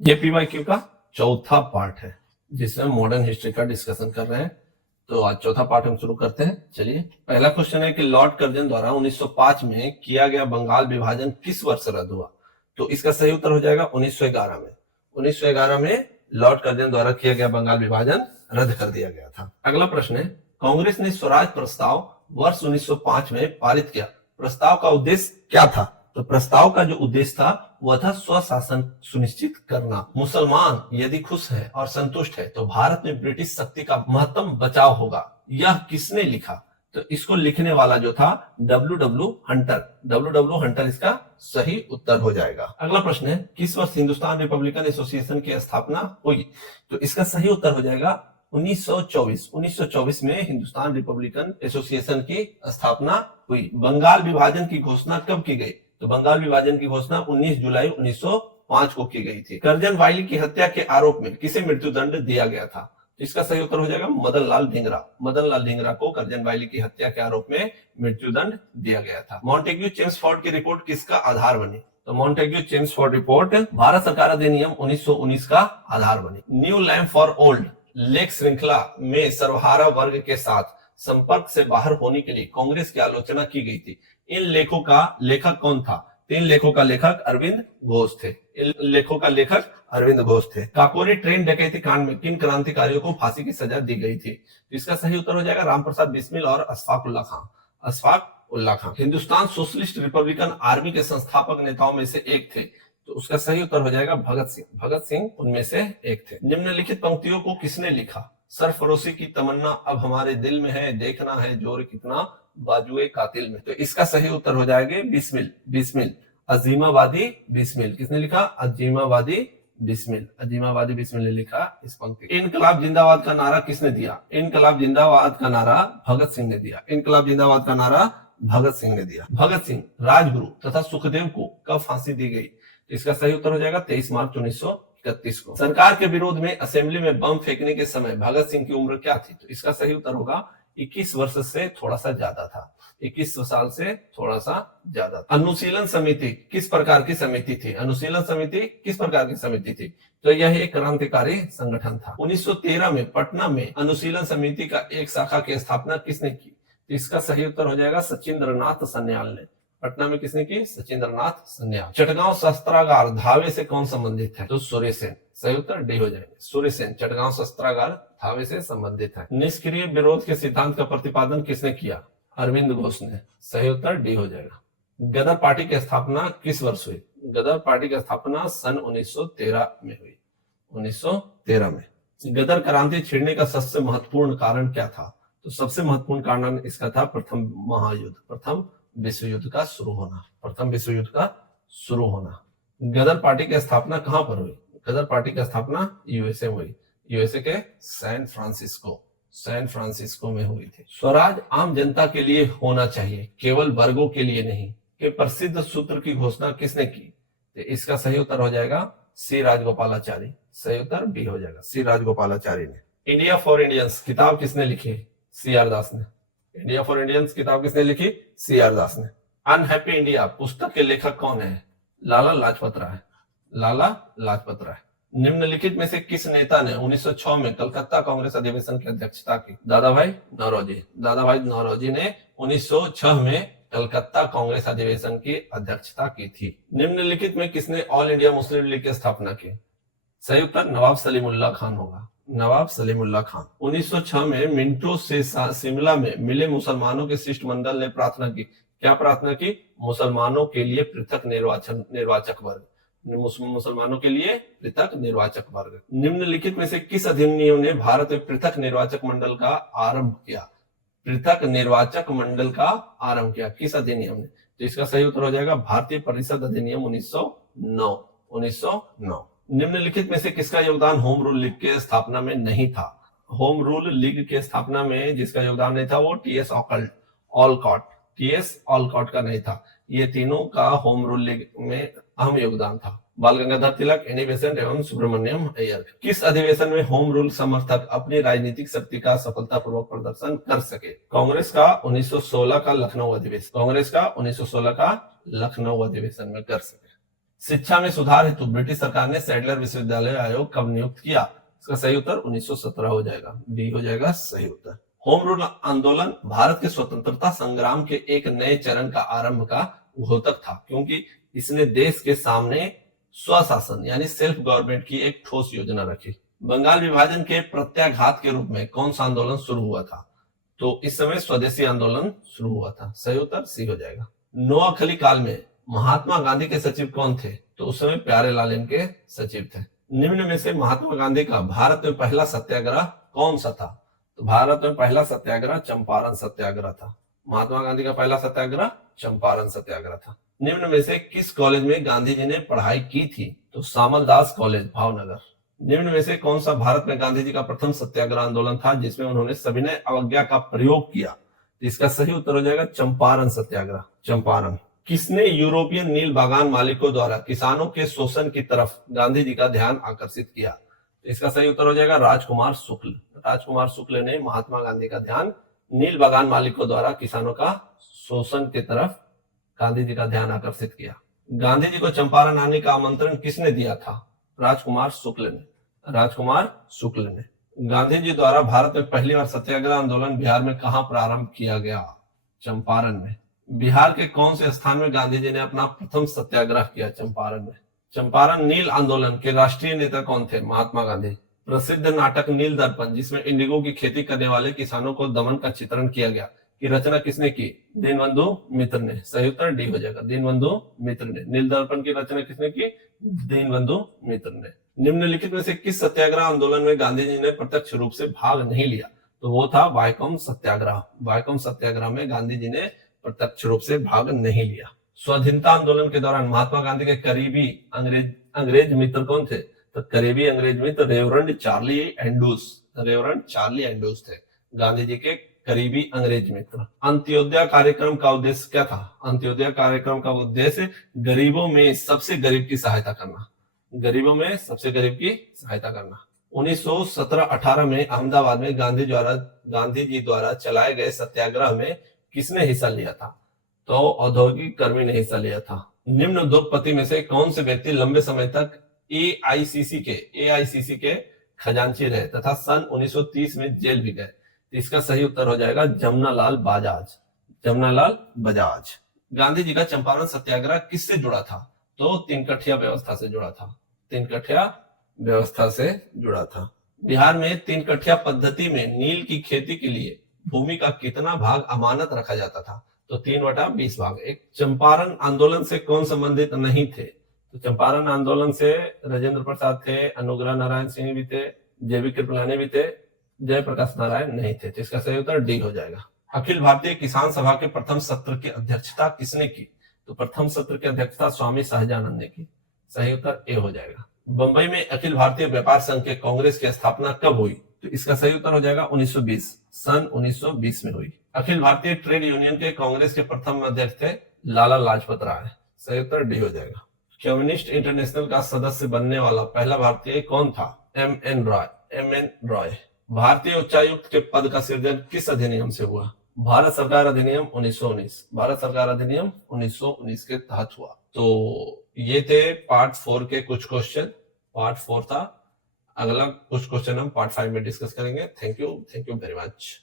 ये पीवाईक्यू का चौथा पार्ट है जिसमें मॉडर्न हिस्ट्री का डिस्कशन कर रहे हैं। तो आज चौथा पार्ट हम शुरू करते हैं। चलिए, पहला क्वेश्चन है कि लॉर्ड कर्जन द्वारा 1905 में किया गया बंगाल विभाजन किस वर्ष रद्द हुआ? तो इसका सही उत्तर हो जाएगा 1911 में। 1911 में लॉर्ड कर्जन द्वारा किया गया बंगाल विभाजन रद्द कर दिया गया था। अगला प्रश्न है, कांग्रेस ने स्वराज प्रस्ताव वर्ष 1905 में पारित किया। प्रस्ताव का उद्देश्य क्या था? तो प्रस्ताव का जो उद्देश्य था वह था स्वशासन सुनिश्चित करना। मुसलमान यदि खुश है और संतुष्ट है तो भारत में ब्रिटिश शक्ति का महत्तम बचाव होगा। यह किसने लिखा? तो इसको लिखने वाला जो था डब्ल्यू डब्ल्यू हंटर इसका सही उत्तर हो जाएगा। अगला प्रश्न है, किस वर्ष हिंदुस्तान रिपब्लिकन एसोसिएशन की स्थापना हुई? तो इसका सही उत्तर हो जाएगा 1924 में हिंदुस्तान रिपब्लिकन एसोसिएशन की स्थापना हुई। बंगाल विभाजन की घोषणा कब की गई? तो बंगाल विभाजन की घोषणा 19 जुलाई 1905 को की गई थी। कर्जन वाइली की हत्या के आरोप में किसे मृत्युदंड दिया गया था? तो इसका सही उत्तर हो जाएगा मदन लाल ढींगरा को कर्जन वाइली की हत्या के आरोप में मृत्युदंड दिया गया था। मॉन्टेग्यू चेम्सफोर्ड की रिपोर्ट किसका आधार बनी? तो मॉन्टेग्यू चेम्सफोर्ड रिपोर्ट भारत सरकार अधिनियम 1919 का आधार बनी। न्यू लैंड फॉर ओल्ड लेख श्रृंखला में सर्वहारा वर्ग के साथ संपर्क से बाहर होने के लिए कांग्रेस की आलोचना की गई थी। इन लेखों का लेखक कौन था? तीन लेखों का लेखक अरविंद घोष थे। इन लेखों का लेखक अरविंद घोष थे। काकोरी ट्रेन डकैती कांड में किन क्रांतिकारियों को फांसी की सजा दी गई थी? तो इसका सही उत्तर हो जाएगा रामप्रसाद बिस्मिल और Ashfaq Ullah Khan. Hindustan Socialist Republican Army के संस्थापक नेताओं में से एक थे। तो उसका सही उत्तर हो जाएगा भगत सिंह उनमें से एक थे। निम्नलिखित पंक्तियों को किसने लिखा? सरफरोशी की तमन्ना अब हमारे दिल में है, देखना है जोर कितना बाजुए कातिल में। तो इसका सही उत्तर हो जाएगा बिस्मिल अजीमावादी बिस्मिल। किसने लिखा? अजीमावादी बिस्मिल ने लिखा इस पंक्ति। इनकलाब जिंदाबाद का नारा किसने दिया? इनकलाब जिंदाबाद का नारा भगत सिंह ने दिया। इनकलाब जिंदाबाद का नारा भगत सिंह ने दिया। भगत सिंह, राजगुरु तथा सुखदेव को कब फांसी दी गई? इसका सही उत्तर हो जाएगा 23 मार्च 1931 को। सरकार के विरोध में असेंबली में बम फेंकने के समय भगत सिंह की उम्र क्या थी? तो इसका सही उत्तर होगा 21 वर्ष से थोड़ा सा ज्यादा था। 21 साल से थोड़ा सा ज्यादा। अनुशीलन समिति किस प्रकार की समिति थी? अनुशीलन समिति किस प्रकार की समिति थी? तो यह एक क्रांतिकारी संगठन था। 1913 में पटना में अनुशीलन समिति का एक शाखा की स्थापना किसने की? तो इसका सही उत्तर हो जाएगा सचिंद्रनाथ सन्याल ने। पटना में किसने की? सचिंद्रनाथ सन्याल। चटगांव शस्त्रागार धावे से कौन संबंधित है? तो सूर्यसेन। सही उत्तर डी हो जाएंगे। सूर्यसेन चटगांव शस्त्रागार धावे से संबंधित है। निष्क्रिय विरोध के सिद्धांत का प्रतिपादन किसने किया? अरविंद घोष ने। सही उत्तर डी हो जाएगा। गदर पार्टी की स्थापना किस वर्ष हुई? गदर पार्टी की स्थापना सन 1913 में हुई। 1913 में। गदर क्रांति छिड़ने का सबसे महत्वपूर्ण कारण क्या था? तो सबसे महत्वपूर्ण कारण इसका था प्रथम महायुद्ध, प्रथम विश्व युद्ध का शुरू होना। गदर पार्टी की स्थापना कहां पर हुई? गदर पार्टी की स्थापना यूएसए में हुई। यूएसए के सैन फ्रांसिस्को में हुई थी। स्वराज आम जनता के लिए होना चाहिए, केवल वर्गों के लिए नहीं, के प्रसिद्ध सूत्र की घोषणा किसने की? तो इसका सही उत्तर हो जाएगा सी राजगोपालाचारी। सही उत्तर बी हो जाएगा, सी राजगोपालाचारी ने। इंडिया फॉर इंडियंस किताब किसने लिखी? सी आर दास ने। इंडिया फॉर इंडियंस किताब किसने लिखी? सी आर दास ने। अनहैप्पी इंडिया पुस्तक के लेखक कौन है? लाला लाजपत राय। निम्नलिखित में से किस नेता ने 1906 में कलकत्ता कांग्रेस अधिवेशन की अध्यक्षता की? दादाभाई नौरोजी ने 1906 में कलकत्ता कांग्रेस अधिवेशन की अध्यक्षता की थी। निम्नलिखित में किसने ऑल इंडिया मुस्लिम लीग की स्थापना की? सही उत्तर नवाब सलीमुल्लाह खान होगा। 1906 में मिंटो से शिमला में मिले मुसलमानों के शिष्टमंडल ने प्रार्थना की। क्या प्रार्थना की? मुसलमानों के लिए पृथक निर्वाचक वर्ग। निम्नलिखित में से किस अधिनियम ने भारत में पृथक निर्वाचक मंडल का आरंभ किया? किस अधिनियम ने? तो इसका सही उत्तर हो जाएगा भारतीय परिषद अधिनियम 1909। निम्नलिखित में से किसका योगदान होम रूल लीग के स्थापना में नहीं था? होम रूल लीग के स्थापना में जिसका योगदान नहीं था वो टीएस ऑलकॉट का नहीं था। ये तीनों का होम रूल लीग में अहम योगदान था। बाल गंगाधर तिलक, एनी बेसेंट एवं सुब्रमण्यम अय्यर। किस अधिवेशन में होम रूल समर्थक अपनी राजनीतिक शक्ति का सफलतापूर्वक प्रदर्शन कर सके? कांग्रेस का 1916 का लखनऊ अधिवेशन में कर सके। शिक्षा में सुधार हेतु ब्रिटिश सरकार ने सैडलर विश्वविद्यालय आयोग कब नियुक्त किया? इसका सही उत्तर 1917 हो जाएगा, डी हो जाएगा सही उत्तर। होम रूल आंदोलन भारत के स्वतंत्रता संग्राम के एक नए चरण का आरंभ का घोतक था, क्योंकि इसने देश के सामने स्वशासन यानी सेल्फ गवर्नमेंट की एक ठोस योजना रखी। बंगाल विभाजन के प्रत्याघात के रूप में कौन सा आंदोलन शुरू हुआ था? तो इस समय स्वदेशी आंदोलन शुरू हुआ था, सही उत्तर सी हो जाएगा। नोआखली काल में महात्मा गांधी के सचिव कौन थे? तो उस समय प्यारेलाल इनके सचिव थे। निम्न में से महात्मा गांधी का भारत में पहला सत्याग्रह कौन सा था? तो भारत में पहला सत्याग्रह चंपारण सत्याग्रह था। महात्मा गांधी का पहला सत्याग्रह चंपारण सत्याग्रह था। निम्न में से किस कॉलेज में गांधी जी ने पढ़ाई की थी? तो सामलदास कॉलेज भावनगर। निम्न में से कौन सा भारत में गांधी जी का प्रथम सत्याग्रह आंदोलन था जिसमें उन्होंने सविनय अवज्ञा का प्रयोग किया? तो इसका सही उत्तर हो जाएगा चंपारण सत्याग्रह, चंपारण। किसने यूरोपियन नील बागान मालिकों द्वारा किसानों के शोषण की तरफ गांधी जी का ध्यान आकर्षित किया? तो इसका सही उत्तर हो जाएगा राजकुमार शुक्ल। राजकुमार शुक्ल ने महात्मा गांधी का ध्यान नील बागान मालिकों द्वारा किसानों का शोषण की तरफ गांधी जी का ध्यान आकर्षित किया। गांधी जी को चंपारण आने का आमंत्रण किसने दिया था? राजकुमार शुक्ल ने। राजकुमार शुक्ल ने। गांधी जी द्वारा भारत में पहली बार सत्याग्रह आंदोलन बिहार में कहां प्रारंभ किया गया? चंपारण में। बिहार के कौन से स्थान में गांधी जी ने अपना प्रथम सत्याग्रह किया? चंपारण में। चंपारण नील आंदोलन के राष्ट्रीय नेता कौन थे? महात्मा गांधी। प्रसिद्ध नाटक नील दर्पण जिसमें इंडिगो की खेती करने वाले किसानों को दमन का चित्रण किया गया की रचना किसने की? दीनबंधु मित्र ने। सही उत्तर डी हो जाएगा, दीनबंधु मित्र ने। नील दर्पण की रचना किसने की? दीनबंधु मित्र ने। निम्नलिखित में से किस सत्याग्रह आंदोलन में गांधी जी ने प्रत्यक्ष रूप से भाग नहीं लिया? तो वो था वाइकोम सत्याग्रह। वाइकोम सत्याग्रह में गांधी जी ने प्रत्यक्ष रूप से भाग नहीं लिया। स्वाधीनता आंदोलन के दौरान महात्मा गांधी के करीबी अंग्रेज मित्र कौन थे? तो करीबी अंग्रेज मित्र रेवरेंड चार्ली एंडूस। रेवरेंड चार्ली एंडूस थे गांधी जी के करीबी अंग्रेज मित्र। अंत्योदय कार्यक्रम का उद्देश्य क्या था? अंत्योदय कार्यक्रम का उद्देश्य गरीबों में सबसे गरीब की सहायता करना। गरीबों में सबसे गरीब की सहायता करना। 1917-18 में अहमदाबाद में गांधी जी द्वारा चलाए गए सत्याग्रह में किसने हिस्सा लिया था? तो औद्योगिक कर्मी ने हिस्सा लिया था। निम्न उद्योगपति में से कौन से व्यक्ति लंबे समय तक एआईसीसी के खजांची रहे तथा सन 1930 में जेल भी गए? तो इसका सही उत्तर हो जाएगा जमनालाल बजाज। जमनालाल बजाज। गांधी जी का चंपारण सत्याग्रह किससे जुड़ा था? तो तीन कठिया व्यवस्था से जुड़ा था। तीन कठिया व्यवस्था से जुड़ा था। बिहार में तीन कठिया पद्धति में नील की खेती के लिए भूमि का कितना भाग अमानत रखा जाता था? तो 3/20 भाग। एक चंपारण आंदोलन से कौन संबंधित नहीं थे? तो चंपारण आंदोलन से राजेंद्र प्रसाद थे, अनुग्रह नारायण सिंह भी थे, जेबी कृपलानी भी थे, जयप्रकाश नारायण नहीं थे। तो इसका सही उत्तर डी हो जाएगा। अखिल भारतीय किसान सभा के प्रथम सत्र की अध्यक्षता किसने की? तो प्रथम सत्र की अध्यक्षता स्वामी सहजानंद ने की। सही उत्तर ए हो जाएगा। बंबई में अखिल भारतीय व्यापार संघ के कांग्रेस की स्थापना कब हुई? तो इसका सही उत्तर हो जाएगा 1920। सन 1920 में हुई। अखिल भारतीय ट्रेड यूनियन के कांग्रेस के प्रथम अध्यक्ष थे लाला लाजपत राय। सही उत्तर डी हो जाएगा। कम्युनिस्ट इंटरनेशनल का सदस्य बनने वाला पहला भारतीय कौन था? एम.एन. रॉय। भारतीय उच्चायुक्त के पद का सृजन किस अधिनियम से हुआ? भारत सरकार अधिनियम 1919। भारत सरकार अधिनियम 1919 के तहत हुआ। तो ये थे पार्ट 4 के कुछ क्वेश्चन। पार्ट 4 था। अगला कुछ क्वेश्चन हम पार्ट 5 में डिस्कस करेंगे। Thank you very much.